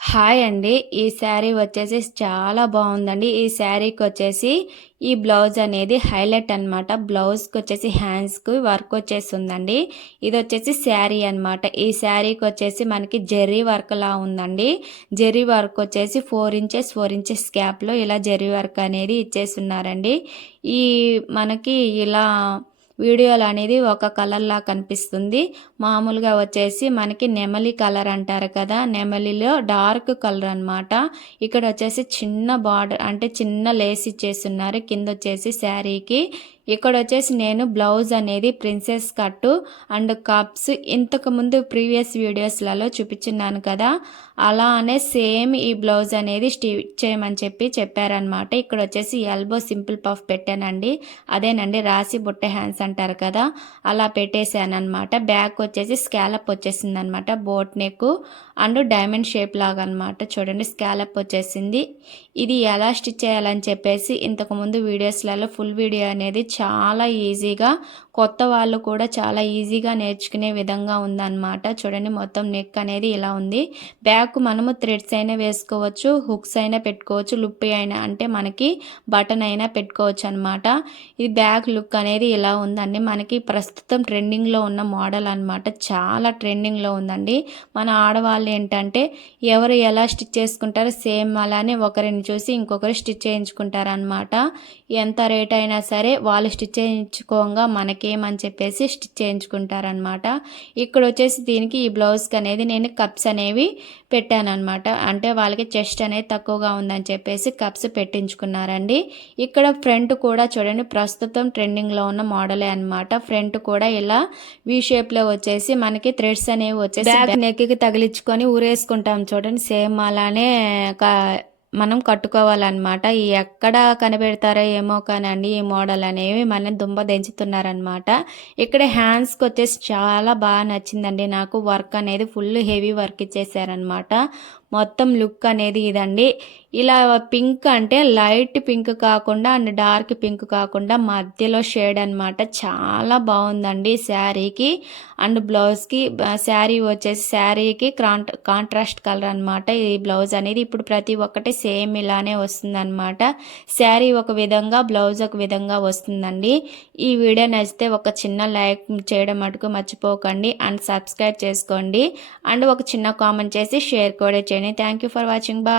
Hi అండి. ఈ శారీ వచ్చేసి చాలా బాగుందండి. ఈ శారీకి వచ్చేసి ఈ బ్లౌజ్ అనేది హైలైట్ అనమాట. బ్లౌజ్కి వచ్చేసి హ్యాండ్స్కి వర్క్ వచ్చేసి ఉందండి. ఇది వచ్చేసి శారీ అనమాట. ఈ శారీకి వచ్చేసి మనకి జెర్రీ వర్క్ లా ఉందండి. జెర్రీ వర్క్ వచ్చేసి 4 ఇంచెస్ గ్యాప్లో ఇలా జెర్రీ వర్క్ అనేది ఇచ్చేసి ఉన్నారండి. ఈ మనకి ఇలా వీడియోలు అనేది ఒక కలర్లా కనిపిస్తుంది. మామూలుగా వచ్చేసి మనకి నెమలి కలర్ అంటారు కదా, నెమలిలో డార్క్ కలర్ అనమాట. ఇక్కడ వచ్చేసి చిన్న బార్డర్ అంటే చిన్న లేస్ ఇచ్చేస్తున్నారు కింద వచ్చేసి శారీకి. ఇక్కడ వచ్చేసి నేను బ్లౌజ్ అనేది ప్రిన్సెస్ కట్టు అండ్ కప్స్ ఇంతకు ముందు ప్రీవియస్ వీడియోస్లలో చూపించున్నాను కదా, అలానే సేమ్ ఈ బ్లౌజ్ అనేది స్టిచ్ చేయమని చెప్పారనమాట. ఇక్కడ వచ్చేసి ఎల్బో సింపుల్ పఫ్ పెట్టానండి. అదేనండి రాసి బుట్ట హ్యాండ్స్ అంటారు కదా, అలా పెట్టేశాను అనమాట. బ్యాక్ వచ్చేసి స్కాలప్ వచ్చేసింది అనమాట. Boat neck and diamond shape లాగా అనమాట. చూడండి స్కాలప్ వచ్చేసింది. ఇది ఎలా స్టిచ్ చేయాలని చెప్పేసి ఇంతకుముందు వీడియోస్లలో ఫుల్ వీడియో అనేది చాలా ఈజీగా కొత్త వాళ్ళు కూడా చాలా ఈజీగా నేర్చుకునే విధంగా ఉందన్నమాట. చూడండి మొత్తం నెక్ అనేది ఇలా ఉంది. బ్యాక్ మనము థ్రెడ్స్ అయినా వేసుకోవచ్చు, హుక్స్ అయినా పెట్టుకోవచ్చు, లుప్పి అయినా అంటే మనకి బటన్ అయినా పెట్టుకోవచ్చు అనమాట. ఇది బ్యాక్ లుక్ అనేది ఇలా ఉందండి. మనకి ప్రస్తుతం ట్రెండింగ్లో ఉన్న మోడల్ అనమాట. చాలా ట్రెండింగ్లో ఉందండి. మన ఆడవాళ్ళు ఏంటంటే ఎవరు ఎలా స్టిచ్ చేసుకుంటారో సేమ్ అలానే ఒకరిని చూసి ఇంకొకరు స్టిచ్ చేయించుకుంటారనమాట. ఎంత రేట్ అయినా సరే వాళ్ళు స్టిచ్ చేయించుకోగా మనకేమని చెప్పేసి స్టిచ్ చేయించుకుంటారనమాట. ఇక్కడ వచ్చేసి దీనికి ఈ బ్లౌజ్కి అనేది నేను కప్స్ అనేవి పెట్టానమాట. అంటే వాళ్ళకి చెస్ట్ అనేది తక్కువగా ఉందని చెప్పేసి కప్స్ పెట్టించుకున్నారండి. ఇక్కడ ఫ్రంట్ కూడా చూడండి ప్రస్తుతం ట్రెండింగ్లో ఉన్న మోడలే అనమాట. ఫ్రంట్ కూడా ఇలా వి షేప్లో వచ్చేసి మనకి థ్రెడ్స్ అనేవి వచ్చేసి బ్యాక్ నెక్కి తగిలించుకొని ఊరేసుకుంటాం చూడండి. సేమ్ అలానే మనం కట్టుకోవాలన్నమాట. ఎక్కడ కనిపెడతారో ఏమో కానండి ఈ మోడల్ అనేవి మన దుంప దించుతున్నారనమాట. ఇక్కడ హ్యాండ్స్కి వచ్చేసి చాలా బాగా నచ్చిందండి నాకు. వర్క్ అనేది ఫుల్ హెవీ వర్క్ ఇచ్చేసారనమాట. మొత్తం లుక్ అనేది ఇదండి. ఇలా పింక్ అంటే లైట్ పింక్ కాకుండా అండ్ డార్క్ పింక్ కాకుండా మధ్యలో షేడ్ అనమాట. చాలా బాగుందండి శారీకి అండ్ బ్లౌజ్కి. శారీ వచ్చేసి శారీకి కాంట్రాస్ట్ కలర్ అనమాట. ఈ బ్లౌజ్ అనేది ఇప్పుడు ప్రతి ఒక్కటి సేమ్ ఇలానే వస్తుందన్నమాట. శారీ ఒక విధంగా బ్లౌజ్ ఒక విధంగా వస్తుందండి. ఈ వీడియో నచ్చితే ఒక చిన్న లైక్ చేయడం మటుకు మర్చిపోకండి అండ్ సబ్స్క్రైబ్ చేసుకోండి అండ్ ఒక చిన్న కామెంట్ చేసి షేర్ కూడా చేయండి. Thank you for watching. Bye.